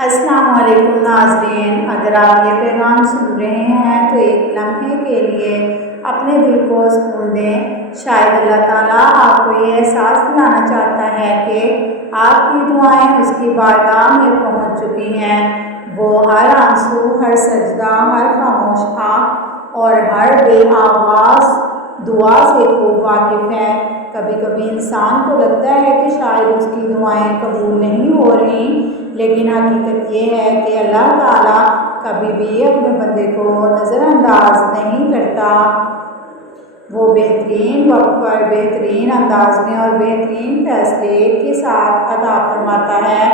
السلام علیکم ناظرین، اگر آپ یہ پیغام سن رہے ہیں تو ایک لمحے کے لیے اپنے دل کو سکون دیں۔ شاید اللہ تعالیٰ آپ کو یہ احساس دلانا چاہتا ہے کہ آپ کی دعائیں اس کی بارگاہ میں پہنچ چکی ہیں۔ وہ ہر آنسو، ہر سجدہ، ہر خاموش آہ اور ہر بے آواز دعا سے خوب واقف ہے۔ کبھی کبھی انسان کو لگتا ہے کہ شاید اس کی دعائیں قبول نہیں ہو رہی، لیکن حقیقت یہ ہے کہ اللہ تعالیٰ کبھی بھی اپنے بندے کو نظر انداز نہیں کرتا۔ وہ بہترین وقت پر بہترین انداز میں اور بہترین فیصلے کے ساتھ عطا فرماتا ہے۔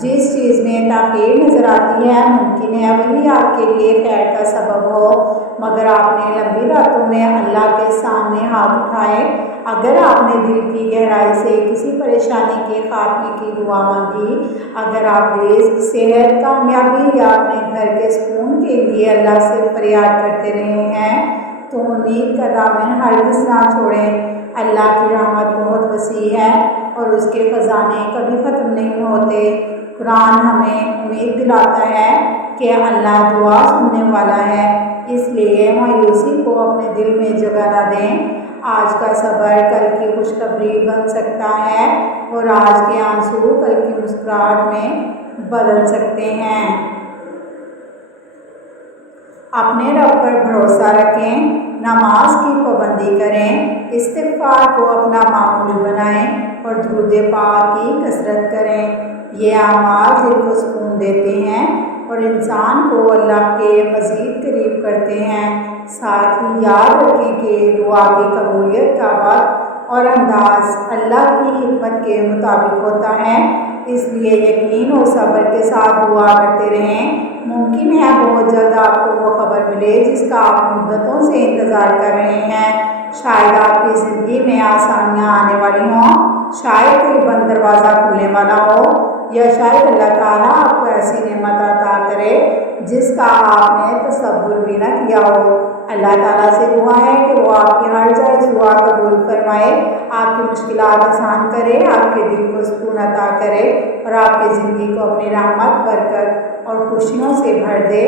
جس چیز میں تاخیر نظر آتی ہے، ممکن ہے وہی آپ کے لیے خیر کا سبب ہو، مگر آپ نے لمبی راتوں میں اللہ کے سامنے ہاتھ اٹھائے، اگر آپ نے دل کی گہرائی سے کسی پریشانی کے خاتمے کی دعا مانگی، اگر آپ رزق، صحت، کامیابی یا اپنے گھر کے سکون کے لیے اللہ سے فریاد کرتے رہے ہیں، تو امید کا دامن ہرگز نہ چھوڑیں۔ اللہ کی رحمت بہت وسیع ہے اور اس کے خزانے کبھی ختم نہیں ہوتے۔ قرآن ہمیں امید دلاتا ہے کہ اللہ دعا سننے والا ہے، اس لیے مایوسی کو اپنے دل میں جگہ نہ دیں۔ آج کا صبر کل کی خوشخبری بن سکتا ہے اور آج کے آنسو کل کی مسکراہٹ میں بدل سکتے ہیں۔ اپنے رب پر بھروسہ رکھیں، نماز کی پابندی کریں، استغفار کو اپنا معمول بنائیں اور درود پاک کی کثرت کریں۔ یہ اعمال دل کو سکون دیتے ہیں اور انسان کو اللہ کے مزید قریب کرتے ہیں۔ ساتھ ہی یاد رکھیں کہ دعا کی قبولیت کا وقت اور انداز اللہ کی حکمت کے مطابق ہوتا ہے، اس لیے یقین اور صبر کے ساتھ دعا کرتے رہیں۔ ممکن ہے بہت جلد آپ کو وہ خبر ملے جس کا آپ مدتوں سے انتظار کر رہے ہیں۔ شاید آپ کی زندگی میں آسانیاں آنے والی ہوں، شاید کوئی بند دروازہ کھلنے والا ہو، یا شاید اللہ تعالیٰ آپ کو ایسی نعمت عطا کرے جس کا آپ نے تصور بھی نہ کیا ہو۔ اللہ تعالیٰ سے دعا ہے کہ وہ آپ کی ہر جائز دعا قبول فرمائے، آپ کی مشکلات آسان کرے، آپ کے دل کو سکون عطا کرے اور آپ کی زندگی کو اپنی رحمت، برکت اور خوشیوں سے بھر دے۔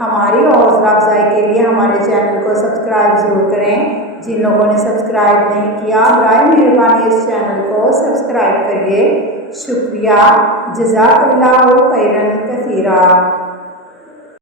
ہماری حوصلہ افزائی کے لیے ہمارے چینل کو سبسکرائب ضرور کریں۔ جن لوگوں نے سبسکرائب نہیں کیا، برائے مہربانی اس چینل کو سبسکرائب کریے۔ شکریہ، جزاک اللہ خیرا کثیرا۔